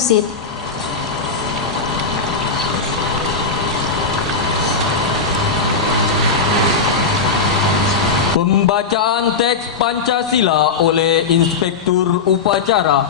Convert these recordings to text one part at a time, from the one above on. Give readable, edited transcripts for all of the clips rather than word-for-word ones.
genosid. Pembacaan teks Pancasila oleh Inspektur Upacara.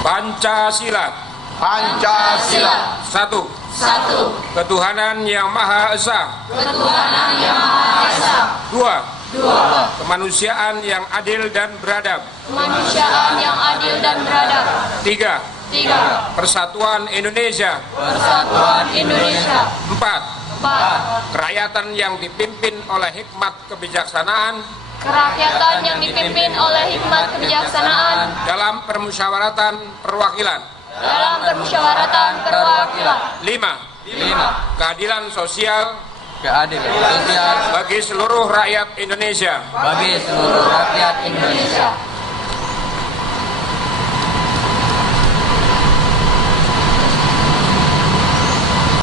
Pancasila. Pancasila. Satu. Satu. Ketuhanan yang Maha Esa. Ketuhanan yang Maha Esa. Dua. Dua. Kemanusiaan yang adil dan beradab. Kemanusiaan yang adil dan beradab. Tiga. Tiga. Persatuan Indonesia. Persatuan Indonesia. Empat. Empat. Kerakyatan yang dipimpin oleh hikmat kebijaksanaan Kerakyatan yang dipimpin oleh hikmat kebijaksanaan dalam permusyawaratan perwakilan. dalam permusyawaratan perwakilan. Lima. Keadilan sosial Keadilan sosial bagi seluruh rakyat Indonesia. bagi seluruh rakyat Indonesia.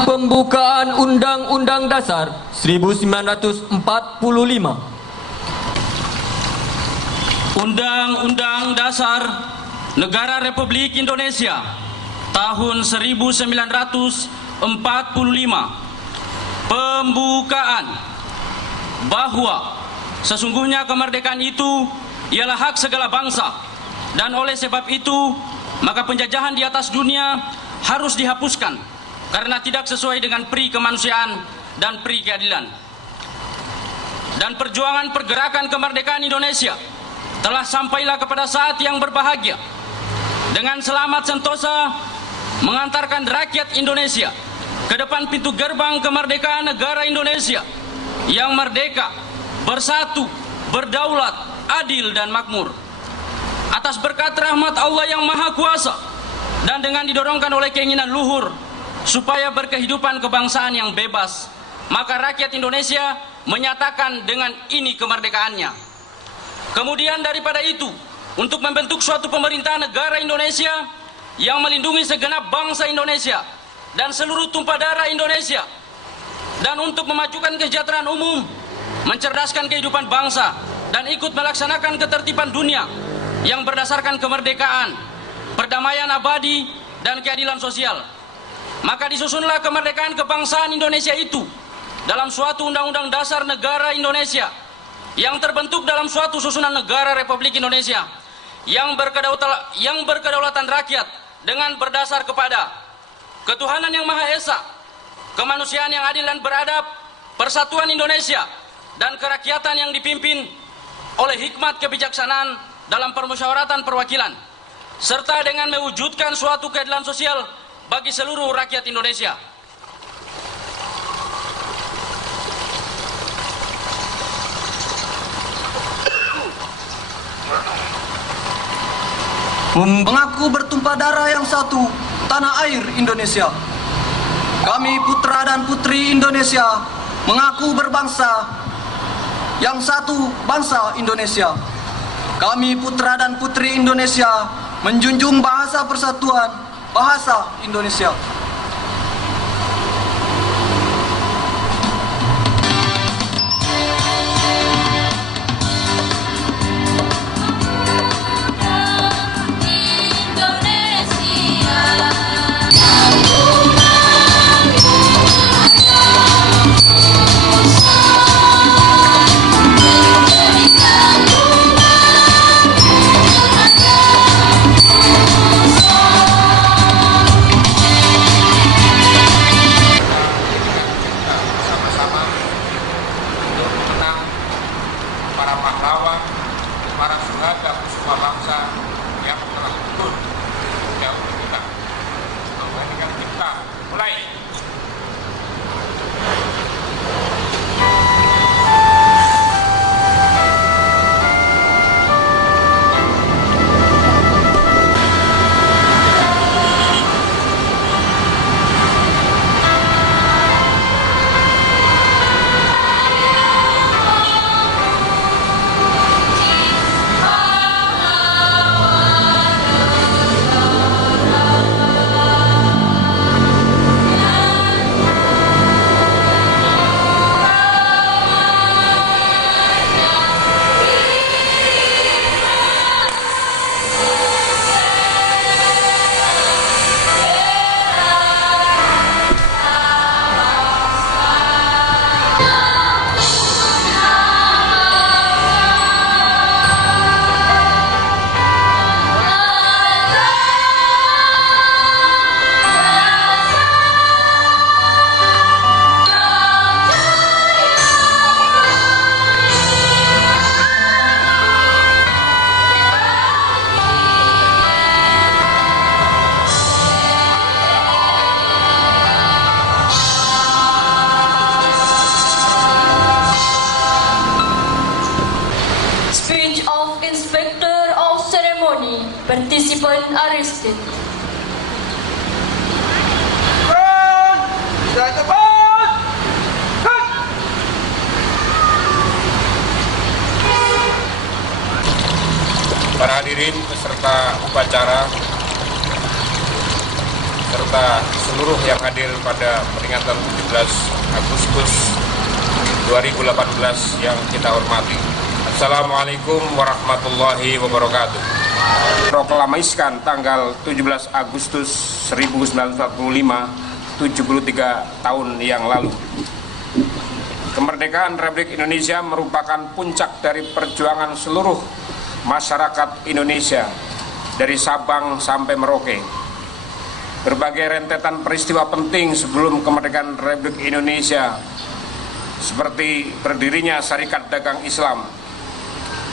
Pembukaan Undang-Undang Dasar 1945. Undang-Undang Dasar Negara Republik Indonesia tahun 1945. Pembukaan bahwa sesungguhnya kemerdekaan itu ialah hak segala bangsa, dan oleh sebab itu maka penjajahan di atas dunia harus dihapuskan karena tidak sesuai dengan pri kemanusiaan dan pri keadilan. Dan perjuangan pergerakan kemerdekaan Indonesia telah sampailah kepada saat yang berbahagia dengan selamat sentosa mengantarkan rakyat Indonesia ke depan pintu gerbang kemerdekaan negara Indonesia yang merdeka, bersatu, berdaulat, adil dan makmur. Atas berkat rahmat Allah yang Maha Kuasa dan dengan didorongkan oleh keinginan luhur supaya berkehidupan kebangsaan yang bebas, maka rakyat Indonesia menyatakan dengan ini kemerdekaannya. Kemudian daripada itu, untuk membentuk suatu pemerintahan negara Indonesia yang melindungi segenap bangsa Indonesia dan seluruh tumpah darah Indonesia, dan untuk memajukan kesejahteraan umum, mencerdaskan kehidupan bangsa, dan ikut melaksanakan ketertiban dunia yang berdasarkan kemerdekaan, perdamaian abadi, dan keadilan sosial. Maka disusunlah kemerdekaan kebangsaan Indonesia itu dalam suatu Undang-Undang Dasar Negara Indonesia yang terbentuk dalam suatu susunan negara Republik Indonesia yang berkedaulatan rakyat dengan berdasar kepada ketuhanan yang Maha Esa, kemanusiaan yang adil dan beradab, persatuan Indonesia, dan kerakyatan yang dipimpin oleh hikmat kebijaksanaan dalam permusyawaratan perwakilan, serta dengan mewujudkan suatu keadilan sosial bagi seluruh rakyat Indonesia. Mengaku bertumpah darah yang satu, tanah air Indonesia. Kami putra dan putri Indonesia mengaku berbangsa yang satu, bangsa Indonesia. Kami putra dan putri Indonesia menjunjung bahasa persatuan, bahasa Indonesia. participant arrested. Para hadirin peserta upacara serta seluruh yang hadir pada peringatan 17 Agustus 2018 yang kita hormati. Assalamualaikum warahmatullahi wabarakatuh. Proklamasikan tanggal 17 Agustus 1945, 73 tahun yang lalu. Kemerdekaan Republik Indonesia merupakan puncak dari perjuangan seluruh masyarakat Indonesia dari Sabang sampai Merauke. Berbagai rentetan peristiwa penting sebelum kemerdekaan Republik Indonesia seperti berdirinya Syarikat Dagang Islam,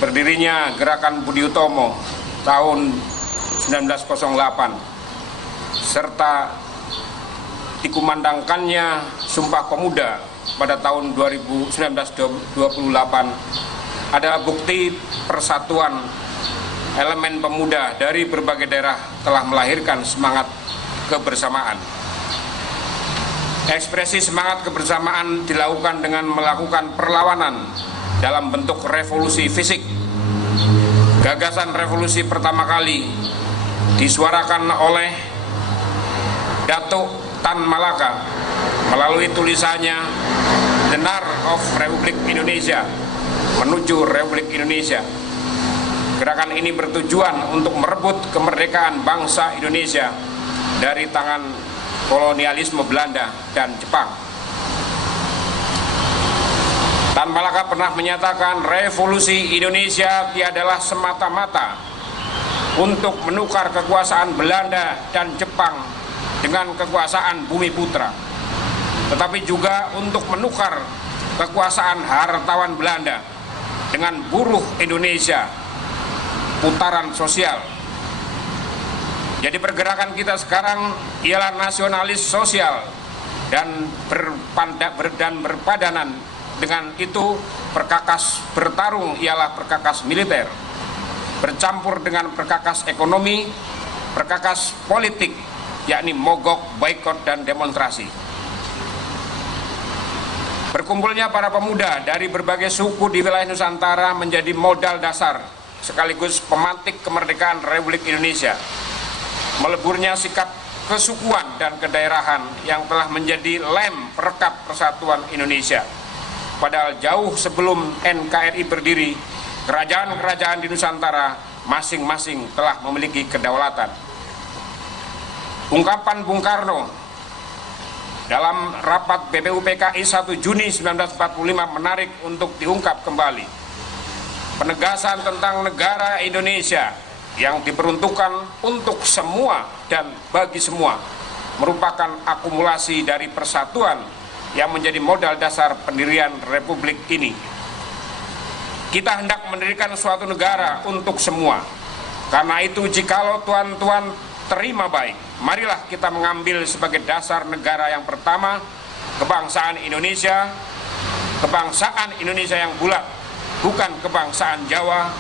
berdirinya Gerakan Budi Utomo tahun 1908, serta dikumandangkannya Sumpah Pemuda pada tahun 1928 adalah bukti persatuan elemen pemuda dari berbagai daerah telah melahirkan semangat kebersamaan. Ekspresi semangat kebersamaan dilakukan dengan melakukan perlawanan dalam bentuk revolusi fisik. Gagasan revolusi pertama kali disuarakan oleh Datuk Tan Malaka melalui tulisannya The Narr of Republik Indonesia menuju Republik Indonesia. Gerakan ini bertujuan untuk merebut kemerdekaan bangsa Indonesia dari tangan kolonialisme Belanda dan Jepang. Tan Malaka pernah menyatakan revolusi Indonesia tiadalah semata-mata untuk menukar kekuasaan Belanda dan Jepang dengan kekuasaan Bumi Putra, tetapi juga untuk menukar kekuasaan hartawan Belanda dengan buruh Indonesia, putaran sosial. Jadi pergerakan kita sekarang ialah nasionalis sosial dan berpadanan dengan itu perkakas bertarung ialah perkakas militer, bercampur dengan perkakas ekonomi, perkakas politik, yakni mogok, boikot, dan demonstrasi. Berkumpulnya para pemuda dari berbagai suku di wilayah Nusantara menjadi modal dasar sekaligus pemantik kemerdekaan Republik Indonesia. Meleburnya sikap kesukuan dan kedaerahan yang telah menjadi lem perekat persatuan Indonesia. Padahal jauh sebelum NKRI berdiri, kerajaan-kerajaan di Nusantara masing-masing telah memiliki kedaulatan. Ungkapan Bung Karno dalam rapat BPUPKI 1 Juni 1945 menarik untuk diungkap kembali. Penegasan tentang negara Indonesia yang diperuntukkan untuk semua dan bagi semua merupakan akumulasi dari persatuan yang menjadi modal dasar pendirian Republik ini. Kita hendak mendirikan suatu negara untuk semua. Karena itu jikalau tuan-tuan terima baik, marilah kita mengambil sebagai dasar negara yang pertama kebangsaan Indonesia yang bulat, bukan kebangsaan Jawa,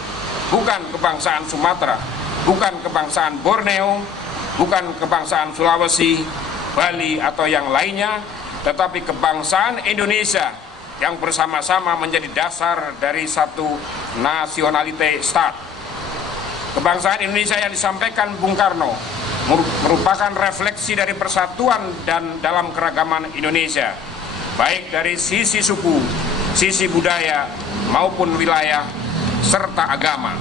bukan kebangsaan Sumatera, bukan kebangsaan Borneo, bukan kebangsaan Sulawesi, Bali, atau yang lainnya, tetapi kebangsaan Indonesia yang bersama-sama menjadi dasar dari satu nationality state. Kebangsaan Indonesia yang disampaikan Bung Karno merupakan refleksi dari persatuan dan dalam keragaman Indonesia, baik dari sisi suku, sisi budaya, maupun wilayah, serta agama.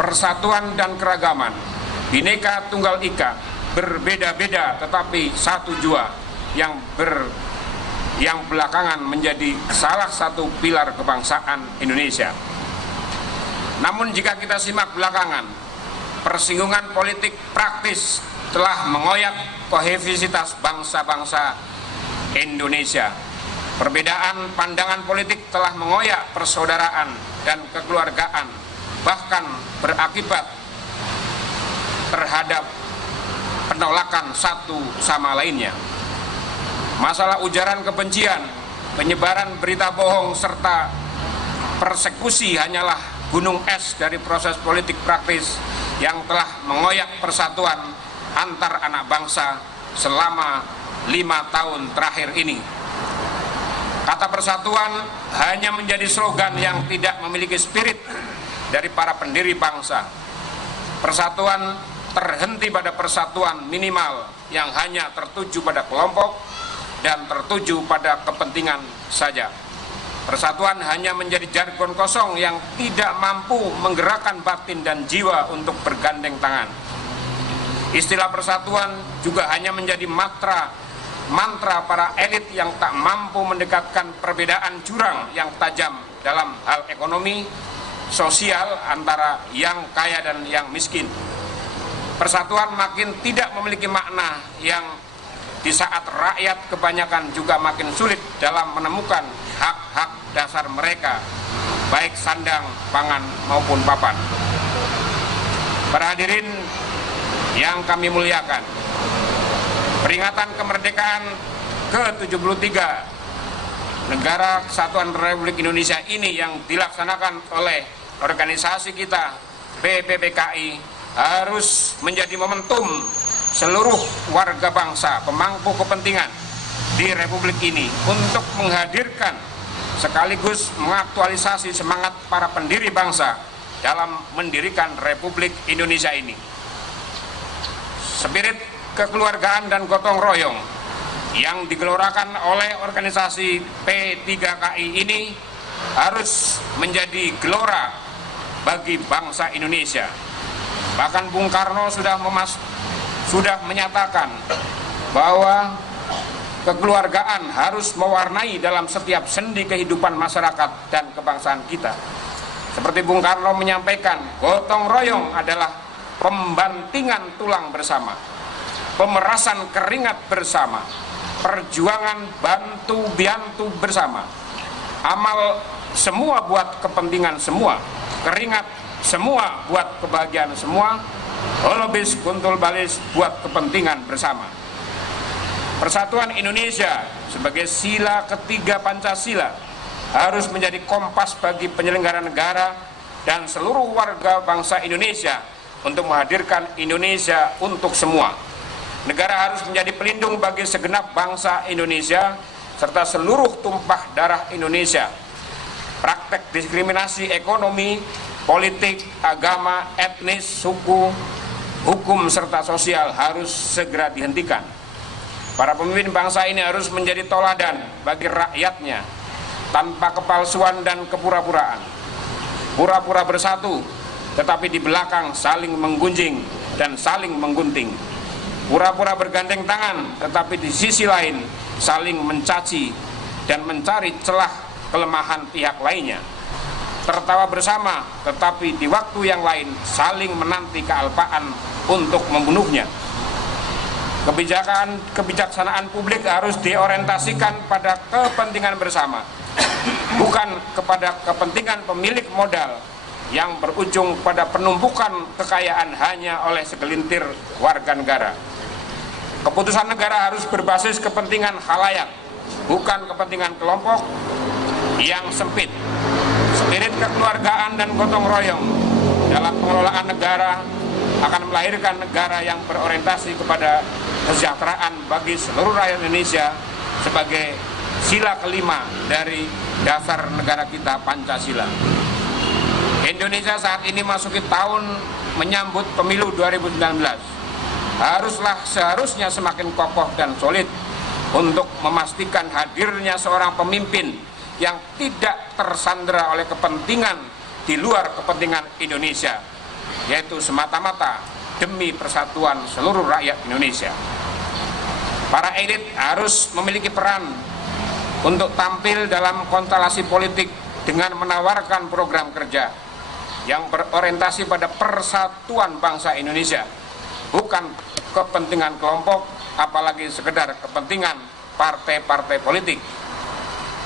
Persatuan dan keragaman, Bhinneka Tunggal Ika, berbeda-beda tetapi satu jua yang belakangan menjadi salah satu pilar kebangsaan Indonesia. Namun jika kita simak belakangan, persinggungan politik praktis telah mengoyak kohesivitas bangsa-bangsa Indonesia. Perbedaan pandangan politik telah mengoyak persaudaraan dan kekeluargaan, bahkan berakibat terhadap penolakan satu sama lainnya. Masalah ujaran kebencian, penyebaran berita bohong, serta persekusi hanyalah gunung es dari proses politik praktis yang telah mengoyak persatuan antar anak bangsa selama 5 tahun terakhir ini. Kata persatuan hanya menjadi slogan yang tidak memiliki spirit dari para pendiri bangsa. Persatuan terhenti pada persatuan minimal yang hanya tertuju pada kelompok dan tertuju pada kepentingan saja. Persatuan hanya menjadi jargon kosong yang tidak mampu menggerakkan batin dan jiwa untuk bergandeng tangan. Istilah persatuan juga hanya menjadi mantra para elit yang tak mampu mendekatkan perbedaan jurang yang tajam dalam hal ekonomi, sosial antara yang kaya dan yang miskin. Persatuan makin tidak memiliki makna yang di saat rakyat kebanyakan juga makin sulit dalam menemukan hak-hak dasar mereka, baik sandang, pangan maupun papan. Para hadirin yang kami muliakan, peringatan kemerdekaan ke-73 Negara Kesatuan Republik Indonesia ini yang dilaksanakan oleh organisasi kita PPPKI harus menjadi momentum seluruh warga bangsa pemangku kepentingan di Republik ini untuk menghadirkan sekaligus mengaktualisasi semangat para pendiri bangsa dalam mendirikan Republik Indonesia ini. Spirit kekeluargaan dan gotong royong yang digelorakan oleh organisasi P3KI ini harus menjadi gelora bagi bangsa Indonesia. Bahkan Bung Karno sudah menyatakan bahwa kekeluargaan harus mewarnai dalam setiap sendi kehidupan masyarakat dan kebangsaan kita. Seperti Bung Karno menyampaikan, gotong royong adalah pembantingan tulang bersama, pemerasan keringat bersama, perjuangan bantu-biantu bersama, amal semua buat kepentingan semua, keringat semua buat kebahagiaan semua, holobis kuntul balis buat kepentingan bersama. Persatuan Indonesia sebagai sila ketiga Pancasila harus menjadi kompas bagi penyelenggara negara dan seluruh warga bangsa Indonesia untuk menghadirkan Indonesia untuk semua. Negara harus menjadi pelindung bagi segenap bangsa Indonesia serta seluruh tumpah darah Indonesia. Praktek diskriminasi ekonomi, politik, agama, etnis, suku, hukum serta sosial harus segera dihentikan. Para pemimpin bangsa ini harus menjadi toladan bagi rakyatnya tanpa kepalsuan dan kepura-puraan. Pura-pura bersatu, tetapi di belakang saling menggunjing dan saling menggunting. Pura-pura bergandeng tangan, tetapi di sisi lain saling mencaci dan mencari celah kelemahan pihak lainnya. Tertawa bersama, tetapi di waktu yang lain saling menanti kealpaan untuk membunuhnya. Kebijaksanaan publik harus diorientasikan pada kepentingan bersama, bukan kepada kepentingan pemilik modal yang berujung pada penumpukan kekayaan hanya oleh segelintir warga negara. Keputusan negara harus berbasis kepentingan khalayak, bukan kepentingan kelompok yang sempit. Spirit kekeluargaan dan gotong royong dalam pengelolaan negara akan melahirkan negara yang berorientasi kepada kesejahteraan bagi seluruh rakyat Indonesia sebagai sila kelima dari dasar negara kita Pancasila. Indonesia saat ini masuki tahun menyambut pemilu 2019. Seharusnya semakin kokoh dan solid untuk memastikan hadirnya seorang pemimpin yang tidak tersandera oleh kepentingan di luar kepentingan Indonesia, yaitu semata-mata demi persatuan seluruh rakyat Indonesia. Para elit harus memiliki peran untuk tampil dalam konstelasi politik dengan menawarkan program kerja yang berorientasi pada persatuan bangsa Indonesia, bukan kepentingan kelompok, apalagi sekedar kepentingan partai-partai politik.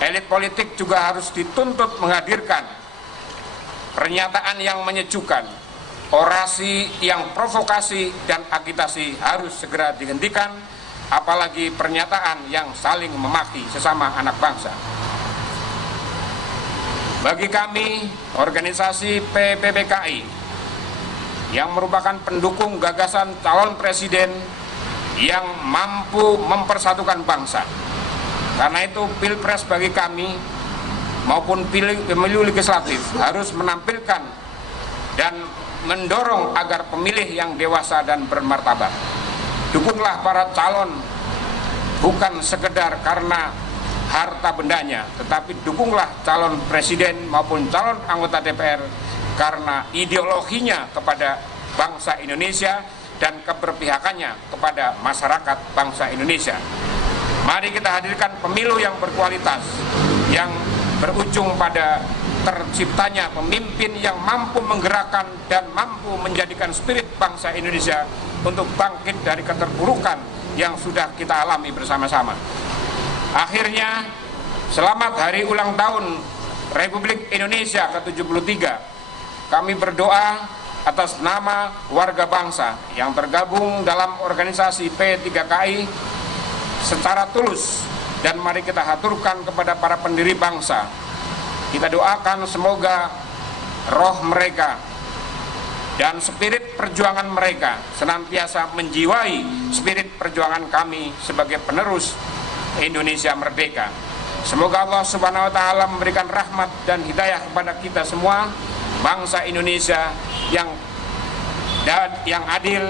Elit politik juga harus dituntut menghadirkan pernyataan yang menyejukkan, orasi yang provokasi dan agitasi harus segera dihentikan, apalagi pernyataan yang saling memaki sesama anak bangsa. Bagi kami, organisasi PPPKI, yang merupakan pendukung gagasan calon presiden yang mampu mempersatukan bangsa. Karena itu Pilpres bagi kami maupun pemilu legislatif harus menampilkan dan mendorong agar pemilih yang dewasa dan bermartabat. Dukunglah para calon bukan sekedar karena harta bendanya, tetapi dukunglah calon presiden maupun calon anggota DPR karena ideologinya kepada bangsa Indonesia dan keberpihakannya kepada masyarakat bangsa Indonesia. Mari kita hadirkan pemilu yang berkualitas, yang berujung pada terciptanya pemimpin yang mampu menggerakkan dan mampu menjadikan spirit bangsa Indonesia untuk bangkit dari keterpurukan yang sudah kita alami bersama-sama. Akhirnya, selamat hari ulang tahun Republik Indonesia ke-73. Kami berdoa atas nama warga bangsa yang tergabung dalam organisasi P3KI secara tulus, dan mari kita haturkan kepada para pendiri bangsa. Kita doakan semoga roh mereka dan spirit perjuangan mereka senantiasa menjiwai spirit perjuangan kami sebagai penerus Indonesia merdeka. Semoga Allah Subhanahu wa taala memberikan rahmat dan hidayah kepada kita semua, bangsa Indonesia yang adil,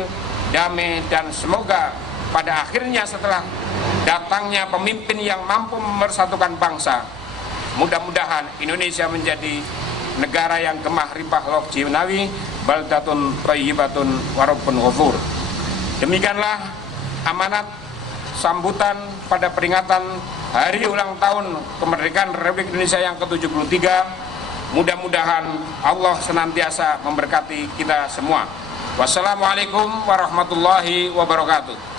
damai, dan semoga pada akhirnya setelah datangnya pemimpin yang mampu mempersatukan bangsa, mudah-mudahan Indonesia menjadi negara yang gemah ripah lok jiwnawi, baldatun thayyibatun warabbun ghafur. Demikianlah amanat sambutan pada peringatan hari ulang tahun kemerdekaan Republik Indonesia yang ke-73. Mudah-mudahan Allah senantiasa memberkati kita semua. Wassalamualaikum warahmatullahi wabarakatuh.